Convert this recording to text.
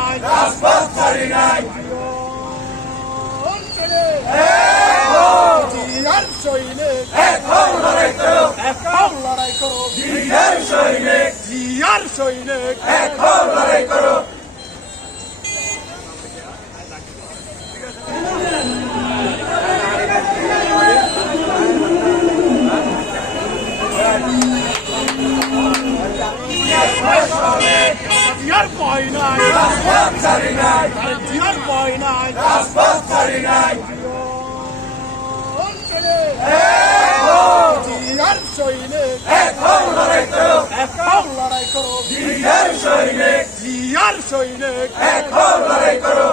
নাই, রাজপথ ছাড়ি নাই। জিয়ার সৈনিক এখন লড়াই করো, এখন লড়াই করো। জিয়ার সৈনিক, জিয়ার সৈনিক এখন লড়াই করো। জিয়ার ভয় নাই, রাজপথ ছাড়ি নাই। জিয়ার ভয় নাই, রাজপথ ছাড়ি নাই। জিয়ার সৈনিক এখন লড়াই করো, এখন লড়াই করো। জিয়ার সৈনিক, জিয়ার সৈনিক এখন লড়াই করো।